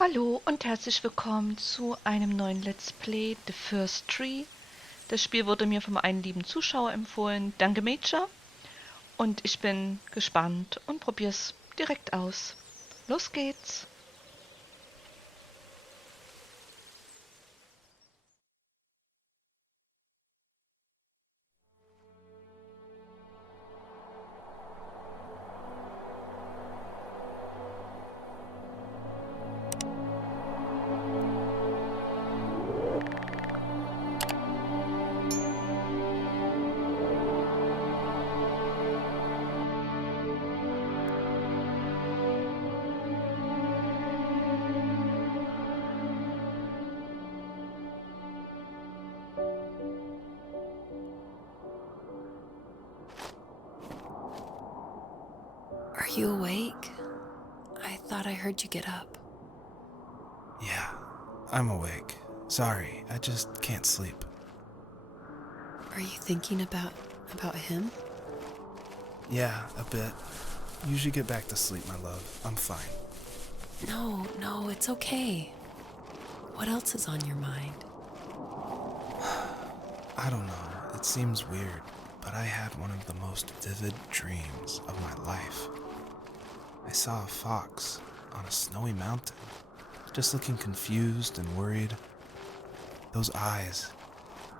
Hallo und herzlich willkommen zu einem neuen Let's Play The First Tree. Das Spiel wurde mir vom einen lieben Zuschauer empfohlen. Danke, Major. Und ich bin gespannt und probier's direkt aus. Los geht's! Are you awake? I thought I heard you get up. Yeah, I'm awake. Sorry, I just can't sleep. Are you thinking about him? Yeah, a bit. You should get back to sleep, my love. I'm fine. No, it's okay. What else is on your mind? I don't know. It seems weird, but I had one of the most vivid dreams of my life. I saw a fox on a snowy mountain, just looking confused and worried. Those eyes.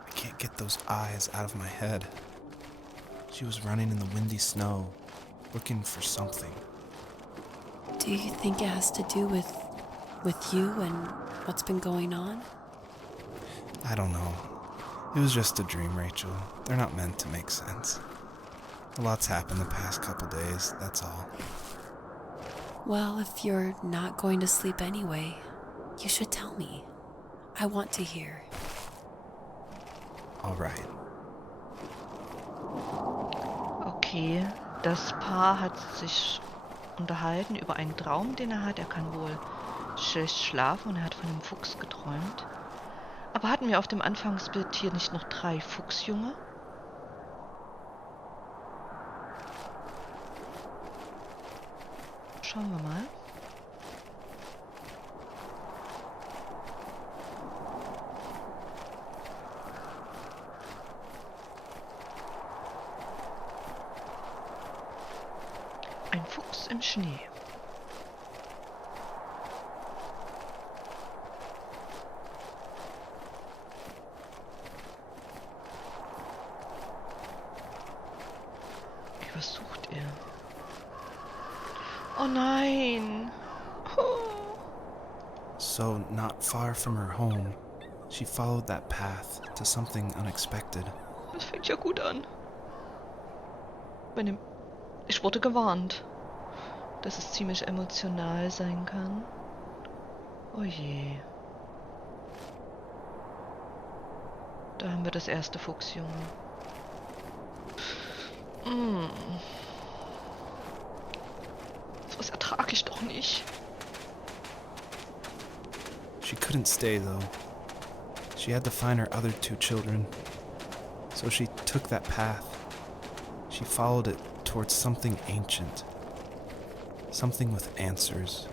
I can't get those eyes out of my head. She was running in the windy snow, looking for something. Do you think it has to do with you and what's been going on? I don't know. It was just a dream, Rachel. They're not meant to make sense. A lot's happened the past couple days, that's all. Well, if you're not going to sleep anyway, you should tell me. I want to hear. All right. Okay, das Paar hat sich unterhalten über einen Traum, den er hat. Er kann wohl schlecht schlafen und er hat von einem Fuchs geträumt. Aber hatten wir auf dem Anfangsbild hier nicht noch 3 Fuchsjunge? Schauen wir mal. Ein Fuchs im Schnee. Okay, was sucht er? Oh nein! Oh. So, not far from her home, she followed that path to something unexpected. Das fängt ja gut an. Ich wurde gewarnt, dass es ziemlich emotional sein kann. Oh je. Da haben wir das erste Fuchsjunge. So was ertrage ich doch nicht. She couldn't stay, though. She had to find her other 2 children. So she took that path. She followed it towards something ancient. Something with answers.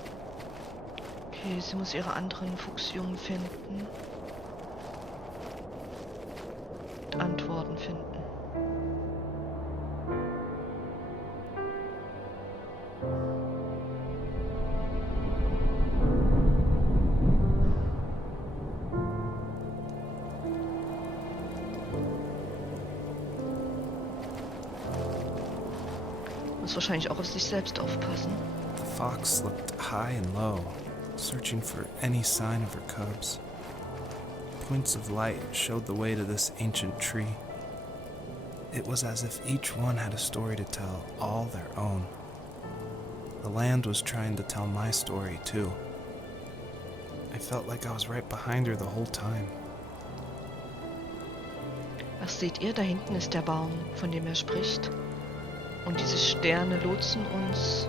Okay, sie muss ihre anderen Fuchsjungen finden. Und Antworten finden. Muss wahrscheinlich auch auf sich selbst aufpassen. The fox looked high and low, searching for any sign of her cubs. Points of light showed the way to this ancient tree. It was as if each one had a story to tell, all their own. The land was trying to tell my story, too. I felt like I was right behind her the whole time. Ach, seht ihr, da hinten ist der Baum, von dem er spricht. Und diese Sterne lotsen uns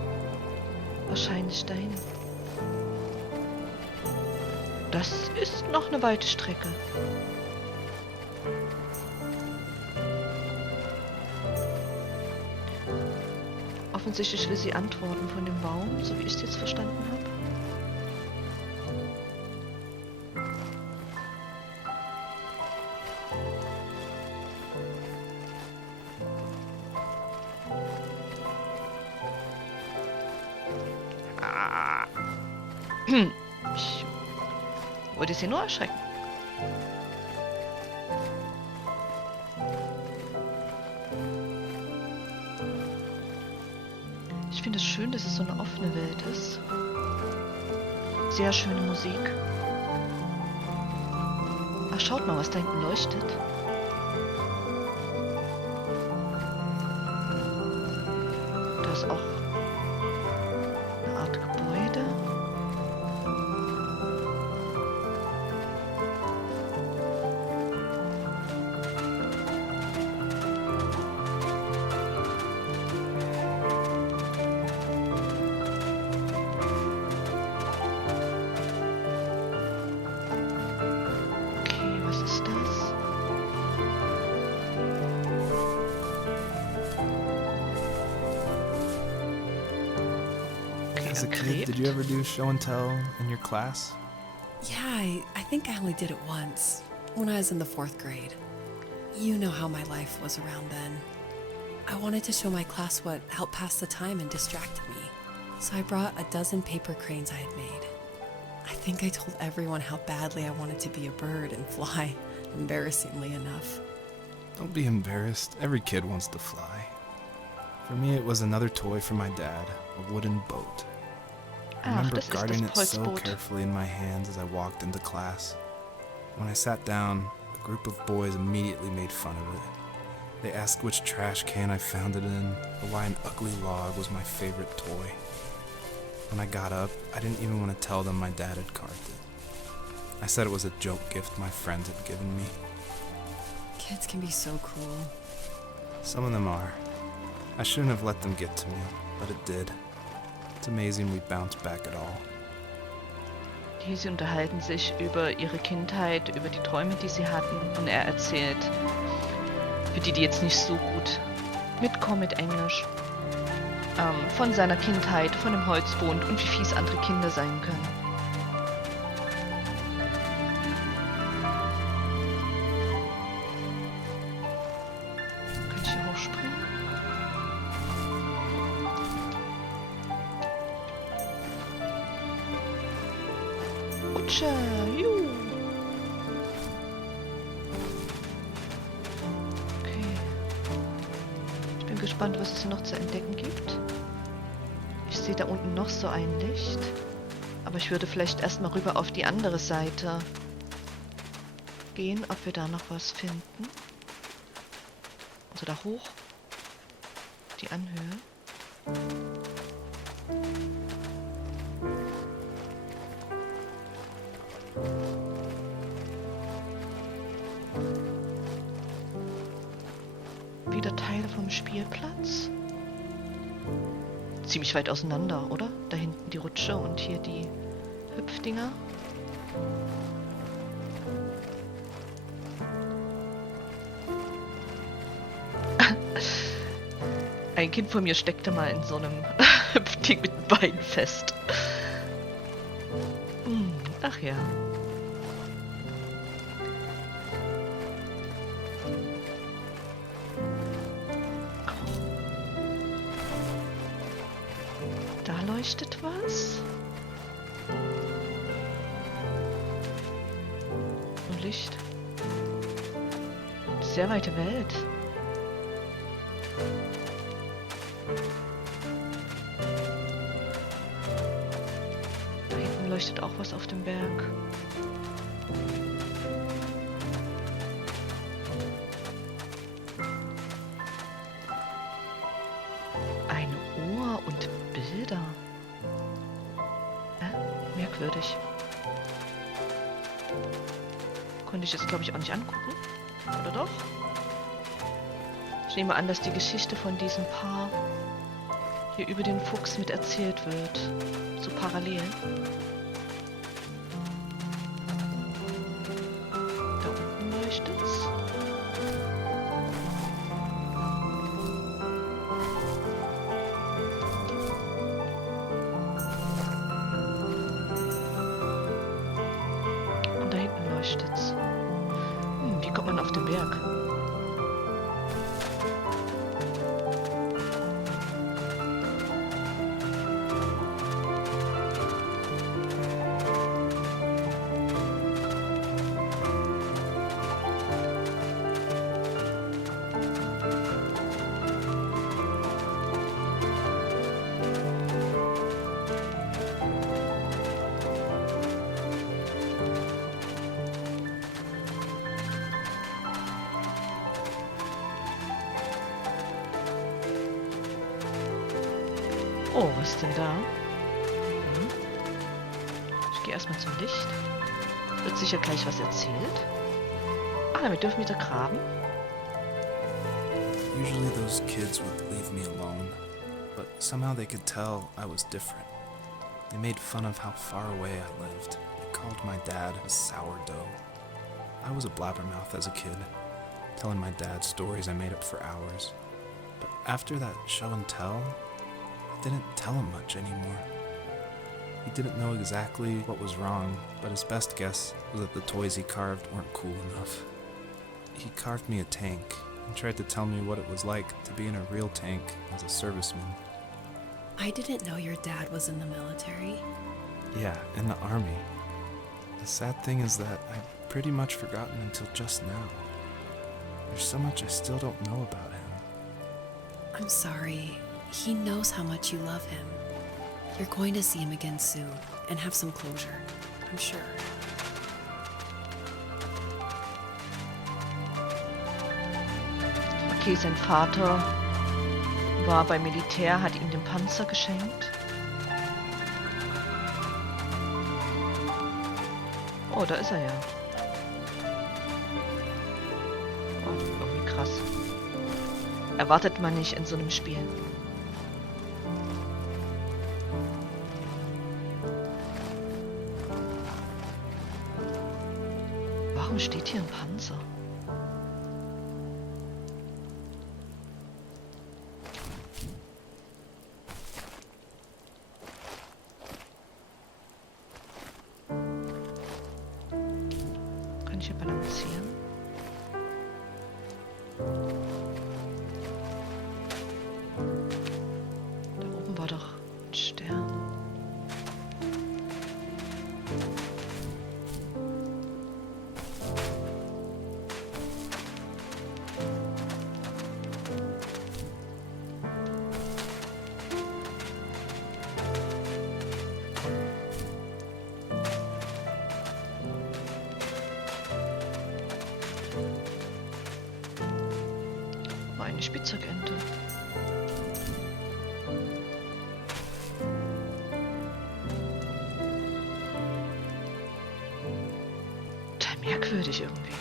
wahrscheinlich dahin. Das ist noch eine weite Strecke. Offensichtlich will sie Antworten von dem Baum, so wie ich es jetzt verstanden habe. Ich wollte sie nur erschrecken. Ich finde es schön, dass es so eine offene Welt ist. Sehr schöne Musik. Ach, schaut mal, was da hinten leuchtet. Da ist auch eine Art Gebäude. Okay, was ist das? Okay, As a kid, did you ever do show and tell in your class? Yeah, I think I only did it once, when I was in the 4th grade. You know how my life was around then. I wanted to show my class what helped pass the time and distracted me. So I brought a dozen paper cranes I had made. I think I told everyone how badly I wanted to be a bird and fly, embarrassingly enough. Don't be embarrassed. Every kid wants to fly. For me, it was another toy from my dad, a wooden boat. I Ach, remember das ist das guarding it so Holzboot. carefully in my hands as I walked into class. When I sat down, a group of boys immediately made fun of it. They asked which trash can I found it in, or why an ugly log was my favorite toy. When I got up, I didn't even want to tell them my dad had carved it. I said it was a joke gift my friends had given me. Kids can be so cruel. Some of them are. I shouldn't have let them get to me, but it did. It's amazing we bounced back at all. Hier, sie unterhalten sich über ihre Kindheit, über die Träume, die sie hatten. Und er erzählt, für die jetzt nicht so gut mitkommen mit Englisch, von seiner Kindheit, von dem Holzboot und wie fies andere Kinder sein können. Kann ich hier hochspringen? Rutsche, juhu. Okay. Ich bin gespannt, was es hier noch zu entdecken gibt. Ich sehe da unten noch so ein Licht. Aber ich würde vielleicht erstmal rüber auf die andere Seite gehen, ob wir da noch was finden. Also da hoch. Die Anhöhe. Wieder Teile vom Spielplatz. Ziemlich weit auseinander, oder? Da hinten die Rutsche und hier die Hüpfdinger. Ein Kind von mir steckte mal in so einem Hüpfding mit dem Bein fest. Ach ja. Da leuchtet was. Und Licht. Sehr weite Welt. Da hinten leuchtet auch was auf dem Berg. Ein Ohr und Bilder. Merkwürdig. Konnte ich jetzt, glaube ich, auch nicht angucken. Oder doch? Ich nehme an, dass die Geschichte von diesem Paar hier über den Fuchs mit erzählt wird. So parallel. Da unten leuchtet's. Und da hinten leuchtet's. Wie kommt man auf den Berg? Oh, was ist denn da? Ich gehe erstmal zum Licht. Wird sicher gleich was erzählt. Ah, wir dürfen wieder graben. Usually those kids would leave me alone, but somehow they could tell I was different. They made fun of how far away I lived. They called my dad a sourdough. I was a blabbermouth as a kid, telling my dad stories I made up for hours. But after that show and tell, I didn't tell him much anymore. He didn't know exactly what was wrong, but his best guess was that the toys he carved weren't cool enough. He carved me a tank and tried to tell me what it was like to be in a real tank as a serviceman. I didn't know your dad was in the military. Yeah, in the army. The sad thing is that I've pretty much forgotten until just now. There's so much I still don't know about him. I'm sorry. He knows how much you love him. You're going to see him again soon and have some closure, I'm sure. Okay, sein Vater war beim Militär, hat ihm den Panzer geschenkt. Oh, da ist er ja. Oh, irgendwie krass. Erwartet man nicht in so einem Spiel. Warum steht hier ein Panzer? Kann ich hier balancieren? Da oben war doch ein Stern. Eine Spitzhackente. Total merkwürdig irgendwie.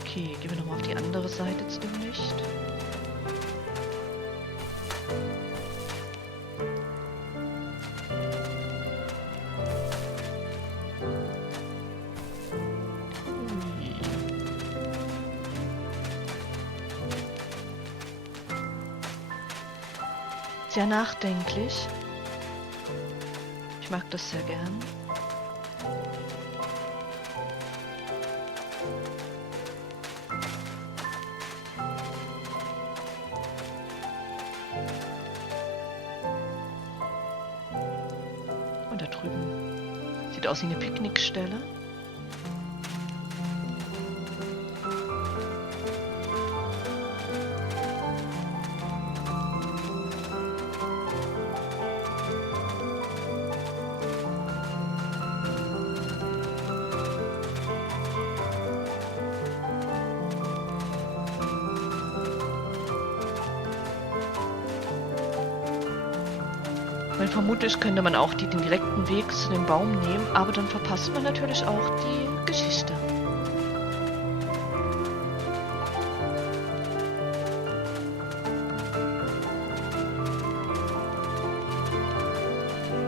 Okay, gehen wir nochmal auf die andere Seite zu dem Licht. Sehr nachdenklich. Ich mag das sehr gern. Und da drüben sieht aus wie eine Picknickstelle. Weil vermutlich könnte man auch den direkten Weg zu dem Baum nehmen, aber dann verpasst man natürlich auch die Geschichte.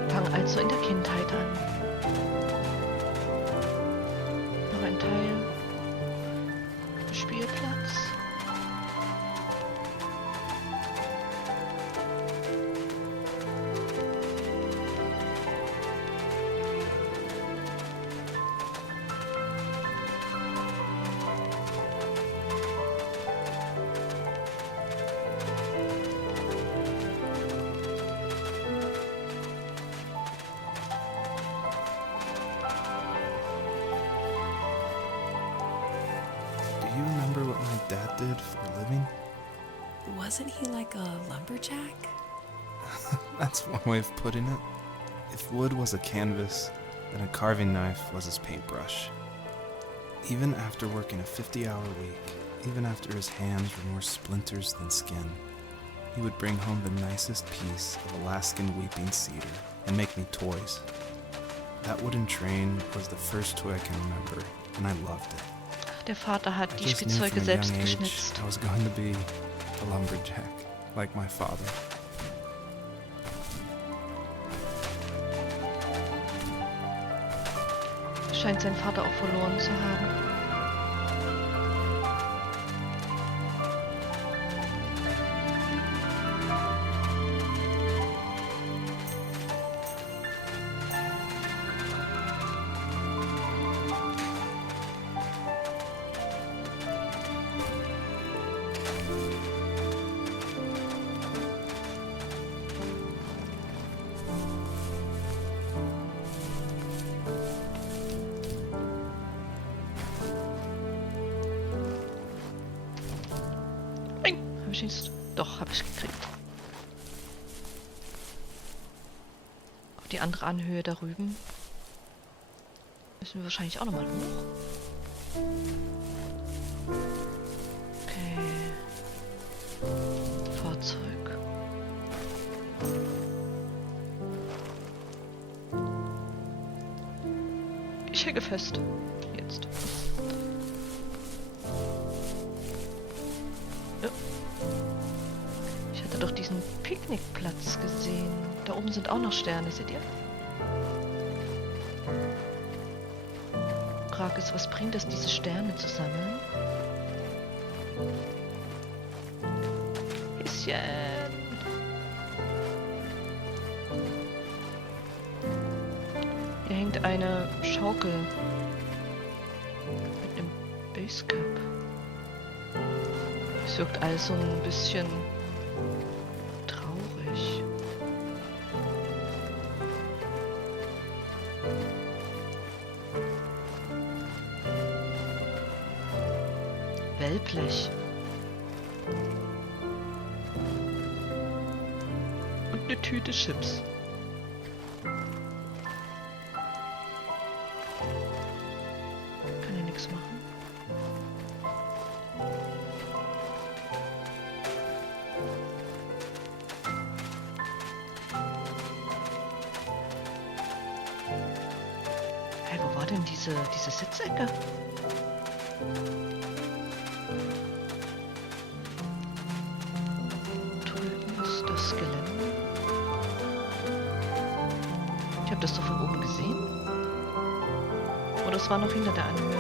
Fang also in der Kindheit an. Noch ein Teil. Spielplatz. Do you remember what my dad did for a living? Wasn't he like a lumberjack? That's one way of putting it. If wood was a canvas, then a carving knife was his paintbrush. Even after working a 50-hour week, even after his hands were more splinters than skin. He would bring home the nicest piece of Alaskan weeping cedar and make me toys. That wooden train was the first toy I can remember, and I loved it. Der Vater hat I die just knew Spielzeuge from a selbst young age geschnitzt. I was going to be a lumberjack, like my father. Scheint sein Vater auch verloren zu haben. Habe ich nicht? Doch, habe ich gekriegt. Auf die andere Anhöhe da drüben müssen wir wahrscheinlich auch nochmal hoch. Okay. Fahrzeug. Ich hänge fest. Jetzt. Ja. Ich hatte doch diesen Picknickplatz gesehen. Da oben sind auch noch Sterne, seht ihr? Frage ist, was bringt es, diese Sterne zu sammeln? Häschen! Hier hängt eine Schaukel mit einem Basecap. Es wirkt alles so ein bisschen traurig. Wellblech. Und eine Tüte Chips. Kann ja nichts machen. Hey, wo war denn diese Sitzecke? Drüben ist das Gelände. Ich habe das doch von oben gesehen. Oder es war noch hinter der Anhöhe.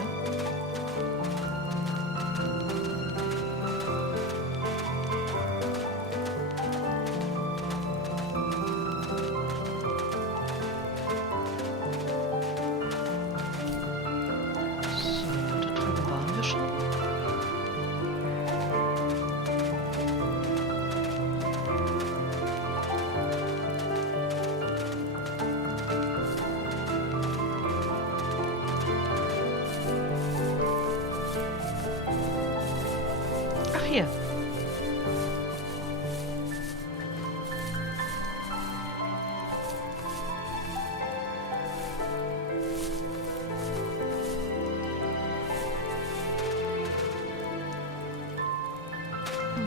So, da drüben waren wir schon. Ach, hier.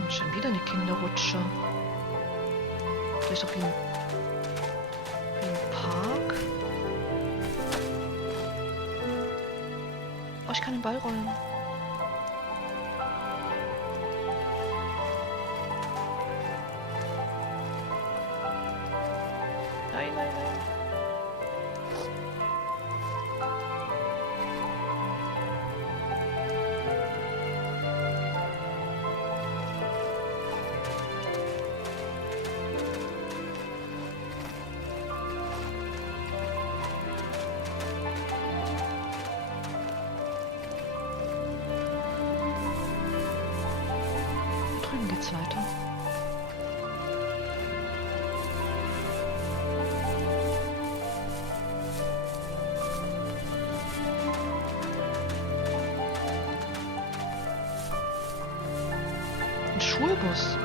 Schon wieder eine Kinderrutsche. Vielleicht auch wie ein Park. Oh, ich kann den Ball rollen. Nein, nein, nein. Drüben geht's weiter. Ein Schulbus.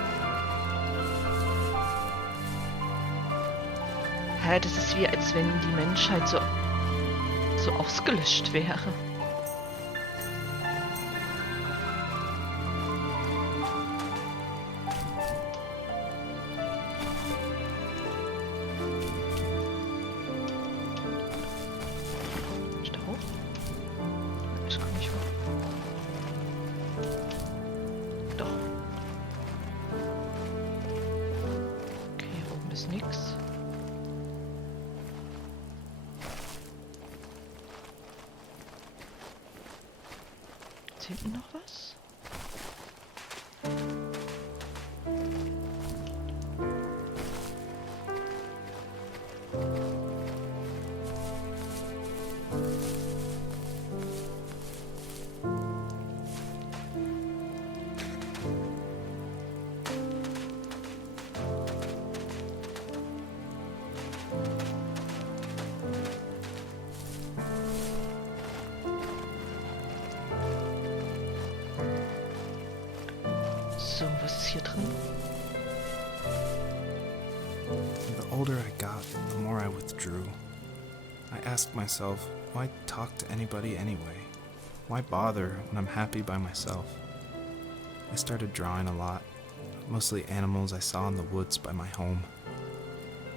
Hä, das ist wie, als wenn die Menschheit so ausgelöscht wäre. ist nix. Ist hinten noch was? So, was ist hier drin? The older I got, the more I withdrew. I asked myself, why talk to anybody anyway? Why bother when I'm happy by myself? I started drawing a lot, mostly animals I saw in the woods by my home.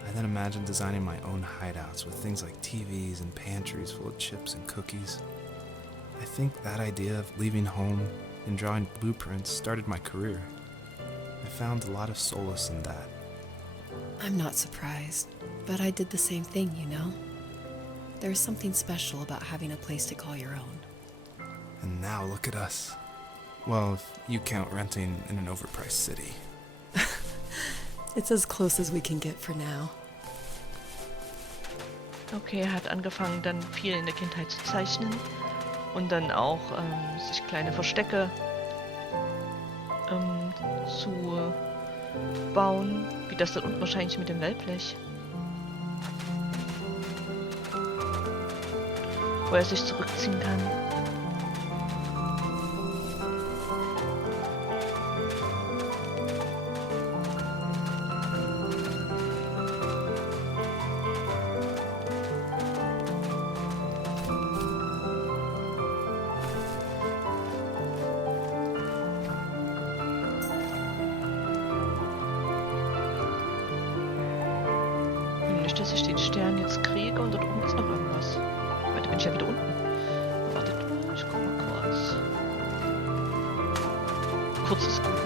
I then imagined designing my own hideouts with things like TVs and pantries full of chips and cookies. I think that idea of leaving home and drawing blueprints started my career. I found a lot of solace in that. I'm not surprised, but I did the same thing, you know? There's something special about having a place to call your own. And now look at us. Well, if you count renting in an overpriced city. It's as close as we can get for now. Okay, er hat angefangen, dann viel in der Kindheit zu zeichnen und dann auch sich kleine Verstecke zu bauen, wie das dann unten wahrscheinlich mit dem Wellblech. Wo er sich zurückziehen kann. Nicht, dass ich den Stern jetzt kriege und dort oben ist noch irgendwas. Warte, bin ich ja wieder unten. Wartet, ich guck mal kurz. Kurz ist gut, ne?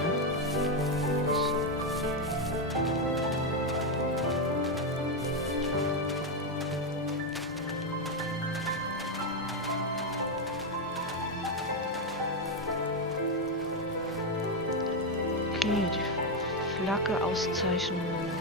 Okay, die Flagge Auszeichnungen.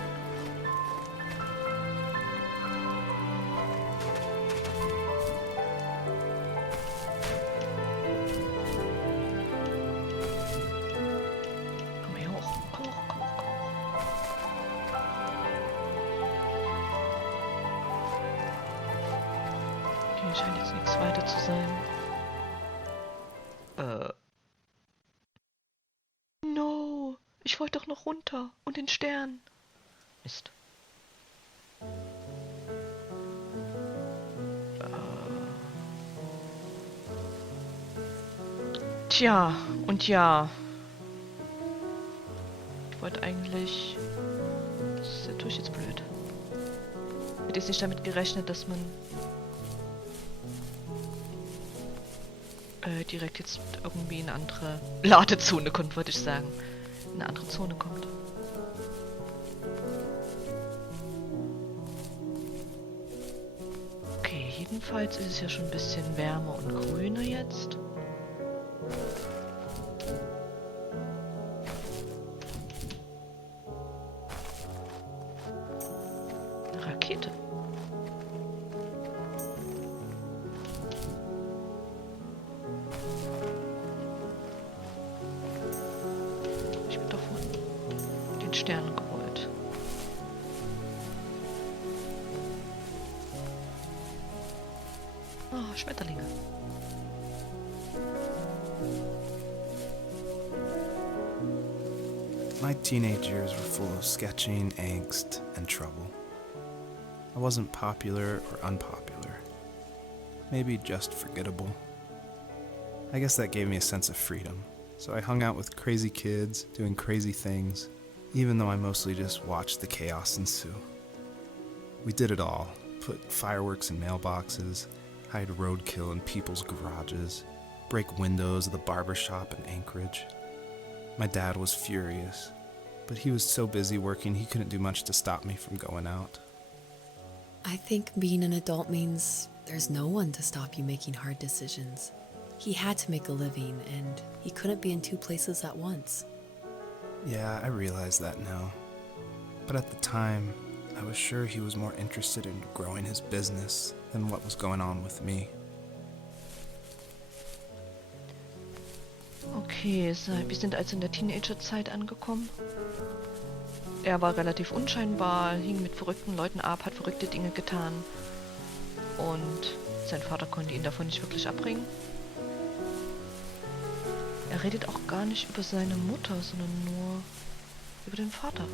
Hier scheint jetzt nichts weiter zu sein. No! Ich wollte doch noch runter und den Stern. Mist. Tja, und ja. Ich wollte eigentlich... Das ist natürlich jetzt blöd. Ich hätte jetzt nicht damit gerechnet, dass man direkt jetzt irgendwie in eine andere Ladezone kommt, wollte ich sagen. In eine andere Zone kommt. Okay, jedenfalls ist es ja schon ein bisschen wärmer und grüner jetzt. Eine Rakete. Stern geholt. Oh, Schmetterlinge. My teenage years were full of sketching, angst, and trouble. I wasn't popular or unpopular. Maybe just forgettable. I guess that gave me a sense of freedom. So I hung out with crazy kids, doing crazy things, even though I mostly just watched the chaos ensue. We did it all. Put fireworks in mailboxes, hide roadkill in people's garages, break windows of the barber shop in Anchorage. My dad was furious, but he was so busy working he couldn't do much to stop me from going out. I think being an adult means there's no one to stop you making hard decisions. He had to make a living, and he couldn't be in two places at once. Yeah, I realize that now. But at the time, I was sure he was more interested in growing his business than what was going on with me. Okay, wir sind also in der Teenagerzeit angekommen. Er war relativ unscheinbar, hing mit verrückten Leuten ab, hat verrückte Dinge getan. Und sein Vater konnte ihn davon nicht wirklich abbringen. Er redet auch gar nicht über seine Mutter, sondern nur über den Vater.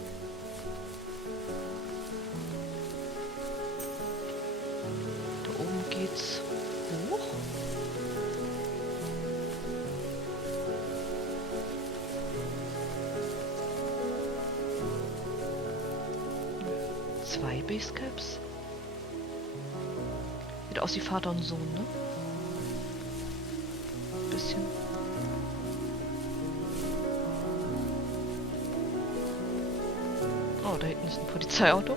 Da oben geht's hoch. Zwei Basecaps. Sieht aus wie Vater und Sohn, ne? Bisschen. Oh, da hinten ist ein Polizeiauto.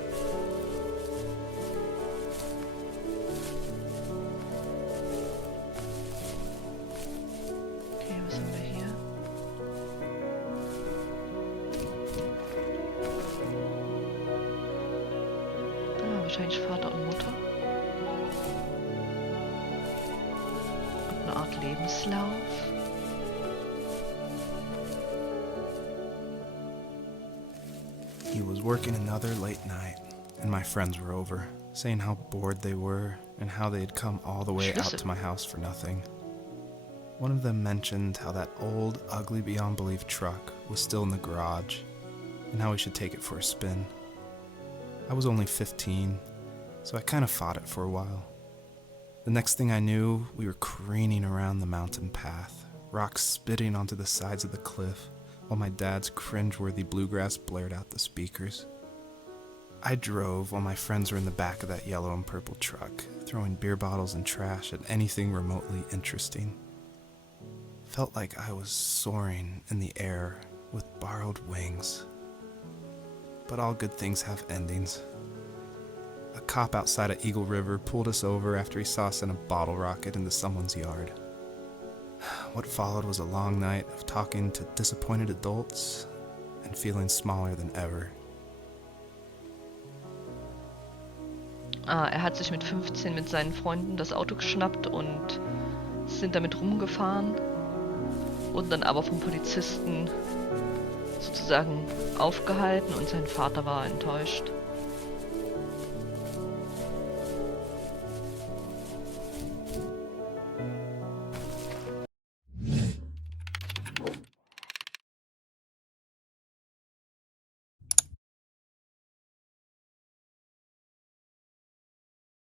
Okay, was haben wir hier? Ah, wahrscheinlich Vater und Mutter. Und eine Art Lebenslauf. He was working another late night, and my friends were over, saying how bored they were and how they had come all the way out to my house for nothing. One of them mentioned how that old, ugly beyond belief truck was still in the garage, and how we should take it for a spin. I was only 15, so I kind of fought it for a while. The next thing I knew, we were careening around the mountain path, rocks spitting onto the sides of the cliff, while my dad's cringeworthy bluegrass blared out the speakers. I drove while my friends were in the back of that yellow and purple truck, throwing beer bottles and trash at anything remotely interesting. Felt like I was soaring in the air with borrowed wings. But all good things have endings. A cop outside of Eagle River pulled us over after he saw us in a bottle rocket into someone's yard. What followed was a long night of talking to disappointed adults and feeling smaller than ever. Er hat sich mit 15 mit seinen Freunden das Auto geschnappt und sind damit rumgefahren. Wurden dann aber vom Polizisten sozusagen aufgehalten und sein Vater war enttäuscht.